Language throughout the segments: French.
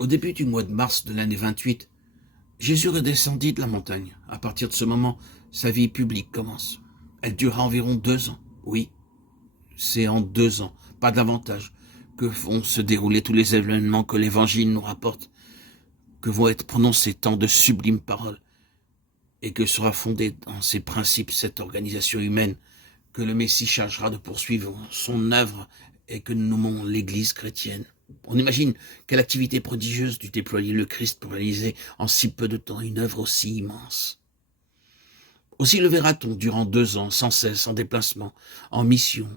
Au début du mois de mars de l'année 28, Jésus redescendit de la montagne. À partir de ce moment, sa vie publique commence. Elle durera environ 2 ans. Oui, c'est en 2 ans, pas davantage, que vont se dérouler tous les événements que l'Évangile nous rapporte, que vont être prononcées tant de sublimes paroles, et que sera fondée dans ses principes cette organisation humaine que le Messie chargera de poursuivre son œuvre et que nous nommons l'Église chrétienne. On imagine quelle activité prodigieuse dut déployer le Christ pour réaliser en si peu de temps une œuvre aussi immense. Aussi le verra-t-on durant 2 ans, sans cesse, en déplacement, en mission,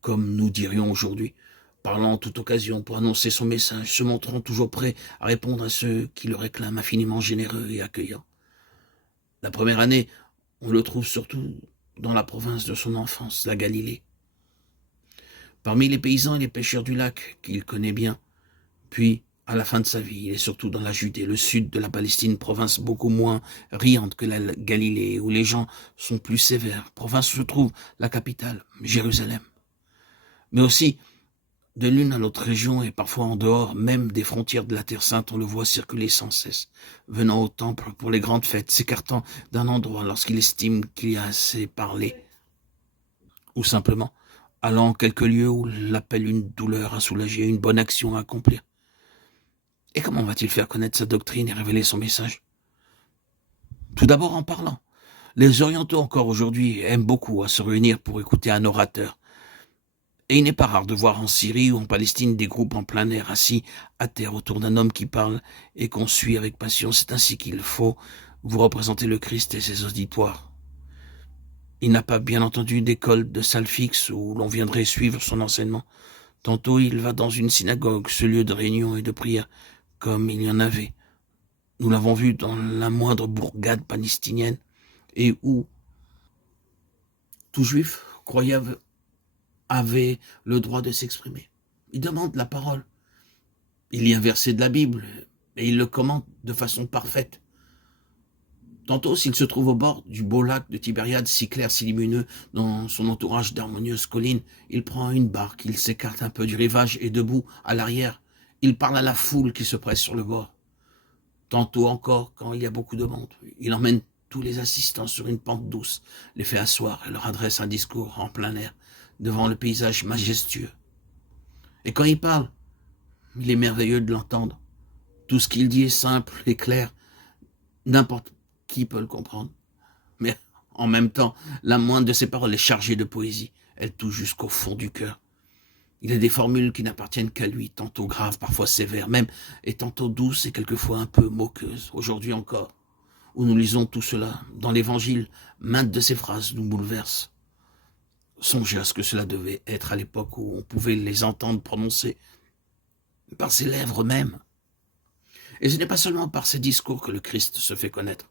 comme nous dirions aujourd'hui, parlant en toute occasion pour annoncer son message, se montrant toujours prêt à répondre à ceux qui le réclament, infiniment généreux et accueillants. La première année, on le trouve surtout dans la province de son enfance, la Galilée. Parmi les paysans et les pêcheurs du lac, qu'il connaît bien. Puis, à la fin de sa vie, il est surtout dans la Judée, le sud de la Palestine, province beaucoup moins riante que la Galilée, où les gens sont plus sévères, province où se trouve la capitale, Jérusalem. Mais aussi, de l'une à l'autre région et parfois en dehors même des frontières de la Terre Sainte, on le voit circuler sans cesse, venant au temple pour les grandes fêtes, s'écartant d'un endroit lorsqu'il estime qu'il y a assez parlé, ou simplement allant en quelque lieu où l'appelle une douleur à soulager, une bonne action à accomplir. Et comment va-t-il faire connaître sa doctrine et révéler son message? Tout d'abord en parlant. Les orientaux encore aujourd'hui aiment beaucoup à se réunir pour écouter un orateur. Et il n'est pas rare de voir en Syrie ou en Palestine des groupes en plein air assis à terre autour d'un homme qui parle et qu'on suit avec passion. C'est ainsi qu'il faut vous représenter le Christ et ses auditoires. Il n'a pas bien entendu d'école de salle fixe où l'on viendrait suivre son enseignement. Tantôt il va dans une synagogue, ce lieu de réunion et de prière, comme il y en avait. Nous l'avons vu dans la moindre bourgade palestinienne, et où tout juif croyait avait le droit de s'exprimer. Il demande la parole. Il lit un verset de la Bible, et il le commente de façon parfaite. Tantôt, s'il se trouve au bord du beau lac de Tibériade, si clair, si lumineux, dans son entourage d'harmonieuses collines, il prend une barque, il s'écarte un peu du rivage et debout, à l'arrière, il parle à la foule qui se presse sur le bord. Tantôt encore, quand il y a beaucoup de monde, il emmène tous les assistants sur une pente douce, les fait asseoir et leur adresse un discours en plein air, devant le paysage majestueux. Et quand il parle, il est merveilleux de l'entendre. Tout ce qu'il dit est simple et clair, n'importe qui peut le comprendre. Mais en même temps, la moindre de ses paroles est chargée de poésie. Elle touche jusqu'au fond du cœur. Il a des formules qui n'appartiennent qu'à lui, tantôt graves, parfois sévères, même, et tantôt douces et quelquefois un peu moqueuses. Aujourd'hui encore, où nous lisons tout cela, dans l'Évangile, maintes de ces phrases nous bouleversent. Songez à ce que cela devait être à l'époque où on pouvait les entendre prononcer par ses lèvres même. Et ce n'est pas seulement par ses discours que le Christ se fait connaître.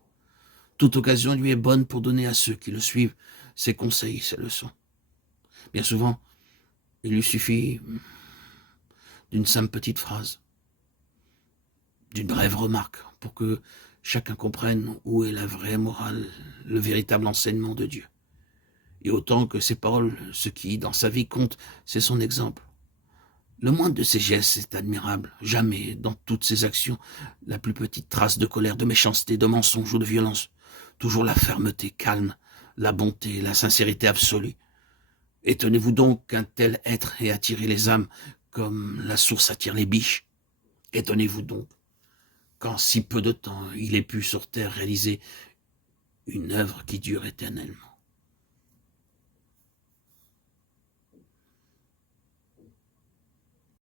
Toute occasion lui est bonne pour donner à ceux qui le suivent ses conseils, ses leçons. Bien souvent, il lui suffit d'une simple petite phrase, d'une brève remarque, pour que chacun comprenne où est la vraie morale, le véritable enseignement de Dieu. Et autant que ses paroles, ce qui, dans sa vie, compte, c'est son exemple. Le moindre de ses gestes est admirable. Jamais, dans toutes ses actions, la plus petite trace de colère, de méchanceté, de mensonge ou de violence. Toujours la fermeté calme, la bonté, la sincérité absolue. Étonnez-vous donc qu'un tel être ait attiré les âmes comme la source attire les biches. Étonnez-vous donc qu'en si peu de temps, il ait pu sur terre réaliser une œuvre qui dure éternellement.